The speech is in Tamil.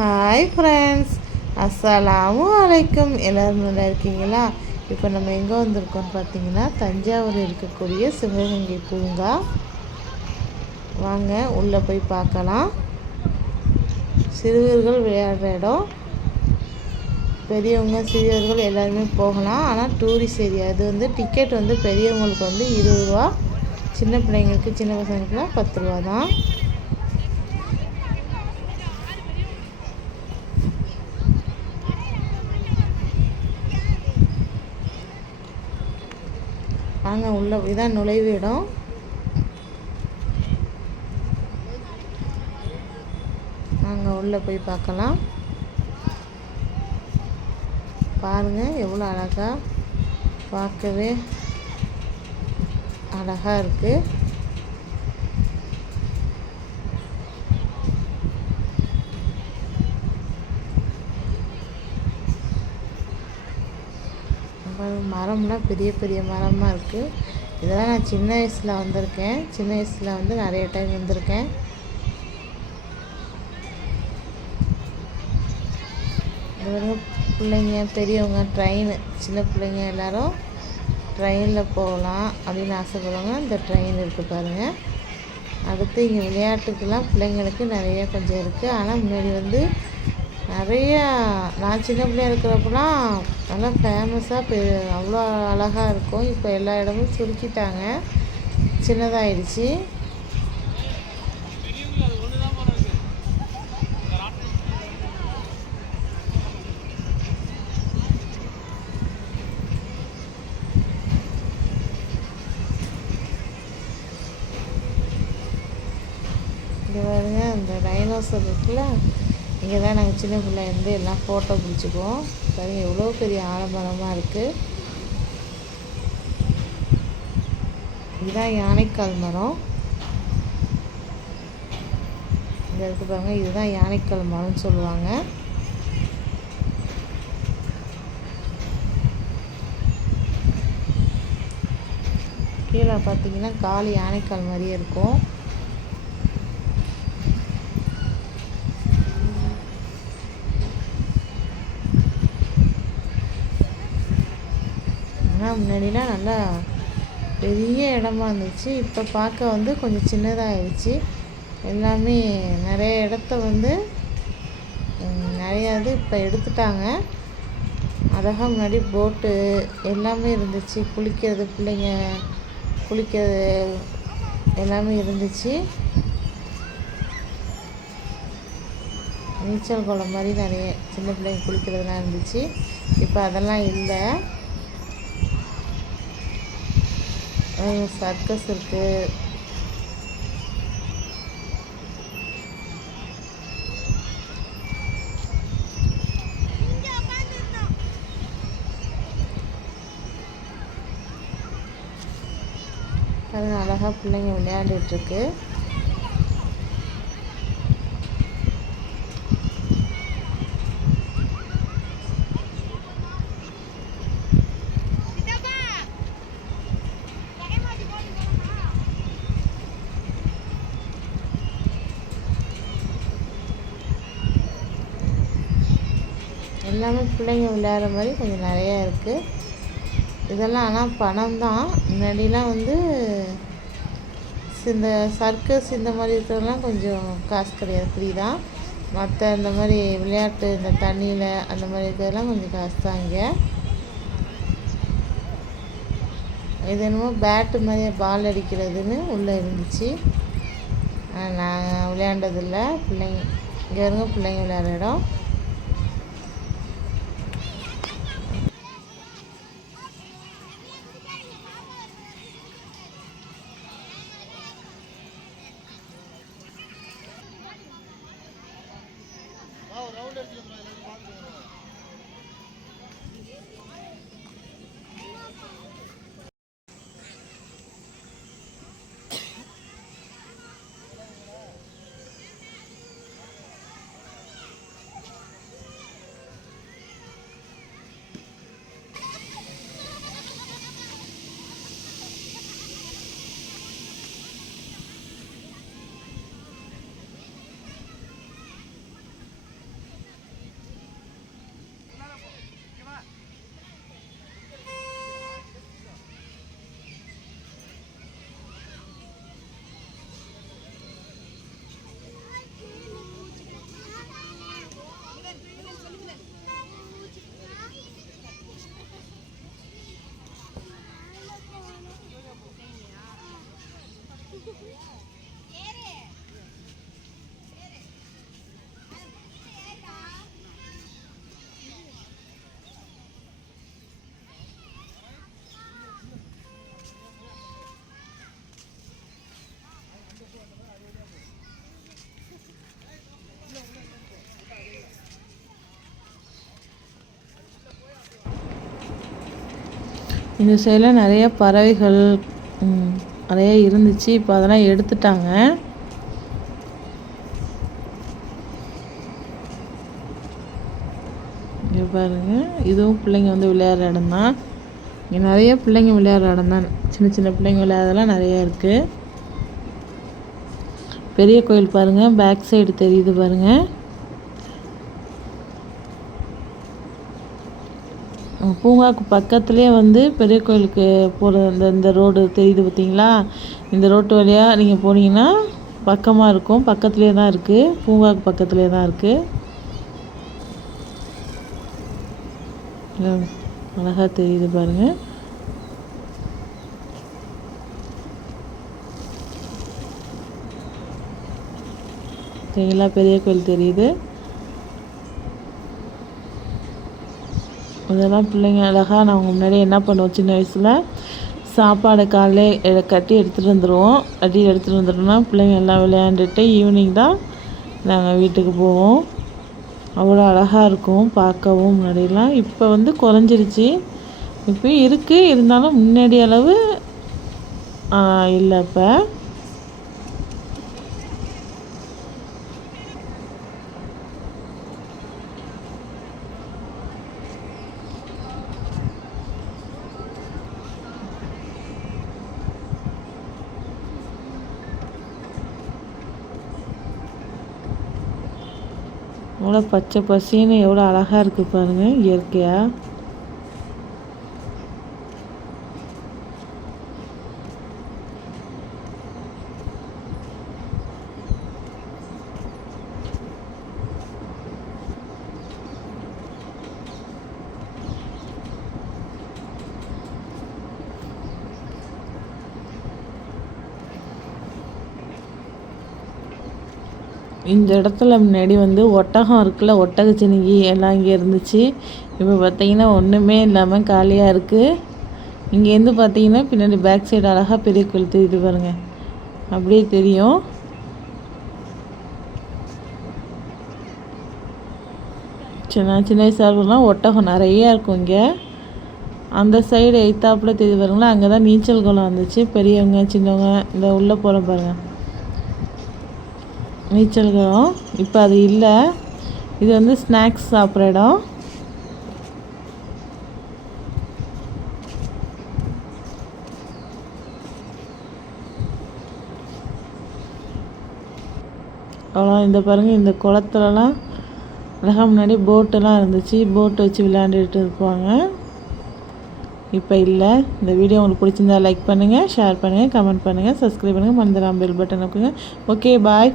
ஹாய் ஃப்ரெண்ட்ஸ் அஸ்ஸலாமு அலைக்கும் எல்லோரும் நல்லா இருக்கீங்களா? இப்போ நம்ம எங்கே வந்திருக்கோம்னு பார்த்தீங்கன்னா தஞ்சாவூர் இருக்கக்கூடிய சிவகங்கை பூங்கா. வாங்க உள்ளே போய் பார்க்கலாம். சிறுவர்கள் விளையாடுற இடம். பெரியவங்க சிறியவர்கள் எல்லாருமே போகலாம். ஆனால் டூரிஸ்ட் ஏரியா இது வந்து டிக்கெட் வந்து பெரியவங்களுக்கு வந்து இருபது ரூபா. சின்ன பிள்ளைங்களுக்கு சின்ன பசங்களுக்குலாம் பத்து ரூபா தான். வாங்க உள்ளே இதான் நுழைவு இடம். வாங்க உள்ளே போய் பார்க்கலாம். பாருங்கள் எவ்வளோ அழகாக பார்க்கவே அழகாக இருக்குது மரம்லாம் பெரிய பெரிய மரமாக இருக்குது இதெல்லாம் நான் சின்ன வயசில் வந்திருக்கேன். சின்ன வயசில் வந்து நிறைய டைம் வந்திருக்கேன். இது பிள்ளைங்க பெரியவங்க ட்ரெயின் சின்ன பிள்ளைங்க எல்லோரும் ட்ரெயினில் போகலாம் அப்படின்னு ஆசைப்படுவாங்க. இந்த ட்ரெயின் இருக்குது பாருங்கள் அடுத்து இங்கே விளையாட்டுக்கெல்லாம் பிள்ளைங்களுக்கு நிறைய கொஞ்சம் இருக்குது ஆனால் முன்னாடி வந்து நிறைய நான் சின்ன பிள்ளையா இருக்கிறப்பெல்லாம் நல்லா ஃபேமஸாக பெ அவ்வளோ அழகாக இருக்கும். இப்போ எல்லா இடமும் சுருக்கிட்டாங்க. சின்னதாகிடுச்சு இங்கே பாருங்க அந்த டைனோசர் இருக்குல்ல. இங்கே தான் நாங்கள் சின்ன பிள்ளைலேருந்து எல்லாம் ஃபோட்டோ பிடிச்சிக்குவோம். பாருங்கள் எவ்வளோ பெரிய ஆலமரமாக இருக்குது இதுதான் யானைக்கால் மரம். இங்கே இருக்கு பாருங்கள் இதுதான் யானைக்கால் மரம்னு சொல்லுவாங்க. கீழே பார்த்தீங்கன்னா காலி யானைக்கால் மாதிரியே இருக்கும். ஆனால் முன்னாடிலாம் நல்லா பெரிய இடமா இருந்துச்சு. இப்போ பார்க்க வந்து கொஞ்சம் சின்னதாகிடுச்சு எல்லாமே நிறைய இடத்த வந்து நிறையா இது இப்போ எடுத்துட்டாங்க. அழகாக முன்னாடி போட்டு எல்லாமே இருந்துச்சு. குளிக்கிறது பிள்ளைங்க குளிக்கிறது எல்லாமே இருந்துச்சு. நீச்சல் குளம் மாதிரி நிறைய சின்ன பிள்ளைங்க குளிக்கிறதுலாம் இருந்துச்சு. இப்போ அதெல்லாம் இல்லை. சர்க்கஸ் இருக்குது அது அழகாக பிள்ளைங்க விளையாண்டுட்ருக்கு எல்லாமே பிள்ளைங்க விளையாடுற மாதிரி கொஞ்சம் நிறையா இருக்குது இதெல்லாம் ஆனால் பணம் தான். முன்னாடிலாம் வந்து இந்த சர்க்கஸ் இந்த மாதிரி இருக்கிறதெல்லாம் கொஞ்சம் காசு கிடையாது. ஃப்ரீ தான். மற்ற இந்த மாதிரி விளையாட்டு இந்த தண்ணியில் அந்த மாதிரி இருக்கிறதெல்லாம் கொஞ்சம் காசு தான் இங்கே. இது என்னமோ பேட்டு மாதிரி பால் அடிக்கிறதுன்னு உள்ளே இருந்துச்சு. நான் விளையாண்டதில்லை. பிள்ளைங்க இங்கே இருங்க பிள்ளைங்க விளையாடுற இடம். জন্য இந்த சைடில் நிறைய பறவைகள் நிறைய இருந்துச்சு. இப்போ அதெல்லாம் எடுத்துட்டாங்க. இங்கே பாருங்க. இதுவும் பிள்ளைங்க வந்து விளையாடுற இடம் தான் இங்கே நிறைய பிள்ளைங்க விளையாடுற இடம் தான் சின்ன சின்ன பிள்ளைங்க விளையாடுறதெல்லாம் நிறையா இருக்குது பெரிய கோயில் பாருங்கள் பேக் சைடு தெரியுது பாருங்கள் பூங்காவுக்கு பக்கத்துலேயே வந்து பெரிய கோயிலுக்கு போகிற இந்த இந்த ரோடு தெரியுது பார்த்தீங்களா? இந்த ரோட்டு வழியாக நீங்கள் போனீங்கன்னா பக்கமாக இருக்கும். பக்கத்துலேயே தான் இருக்குது பூங்காவுக்கு பக்கத்துலேயே தான் இருக்குது அழகாக தெரியுது பாருங்கள் சரிங்களா பெரிய கோயில் தெரியுது. இதெல்லாம் பிள்ளைங்க அழகாக நாங்கள் முன்னாடி என்ன பண்ணுவோம்? சின்ன வயசில் சாப்பாடு காலையில் கட்டி எடுத்துகிட்டு வந்துடுவோம் கட்டி எடுத்துகிட்டு வந்துட்டோம்னா பிள்ளைங்க எல்லாம் விளையாண்டுட்டு ஈவினிங் தான் நாங்கள் வீட்டுக்கு போவோம். அவ்வளோ அழகாக இருக்கும் பார்க்கவும் முன்னாடியெல்லாம். இப்போ வந்து குறைஞ்சிருச்சு. இப்போ இருக்குது இருந்தாலும் முன்னாடி அளவு இல்லை இப்போ எவ்வளோ பச்சை பசின்னு எவ்வளோ அழகாக இருக்குது பாருங்கள் இயற்கையாக இந்த இடத்துல முன்னாடி வந்து ஒட்டகம் இருக்குல்ல ஒட்டக சினிங்கி எல்லாம் இங்கே இருந்துச்சு. இப்போ பார்த்தீங்கன்னா ஒன்றுமே இல்லாமல் காலியாக இருக்குது இங்கேருந்து பார்த்தீங்கன்னா பின்னாடி பேக் சைடு அழகாக பெரிய கோயில் தெரியுது பாருங்கள் அப்படியே தெரியும். சின்ன சின்ன வயசாகலாம் ஒட்டகம் நிறையா இருக்கும் இங்கே. அந்த சைடு எய்த்தாப்பில் தெரியுது பாருங்களா அங்கே தான் நீச்சல் குளம் வந்துச்சு. பெரியவங்க சின்னவங்க இந்த உள்ளே போகிற பாருங்கள் நீச்சல்களும் இப்போ அது இல்லை. இது வந்து ஸ்நாக்ஸ் சாப்பிட்ற இடம். அவ்வளோ இந்த பாருங்கள் இந்த குளத்துலலாம் அழகாக முன்னாடி போட்டெல்லாம் இருந்துச்சு. போட்டு வச்சு விளையாண்டுட்டு இருப்பாங்க. இப்போ இல்லை. இந்த வீடியோ உங்களுக்கு பிடிச்சிருந்தா லைக் பண்ணுங்கள் ஷேர் பண்ணுங்கள் கமெண்ட் பண்ணுங்கள் சப்ஸ்கிரைப் பண்ணுங்கள் மறந்துடாமல் பெல் பட்டன் வைக்குங்க ஓகே பாய்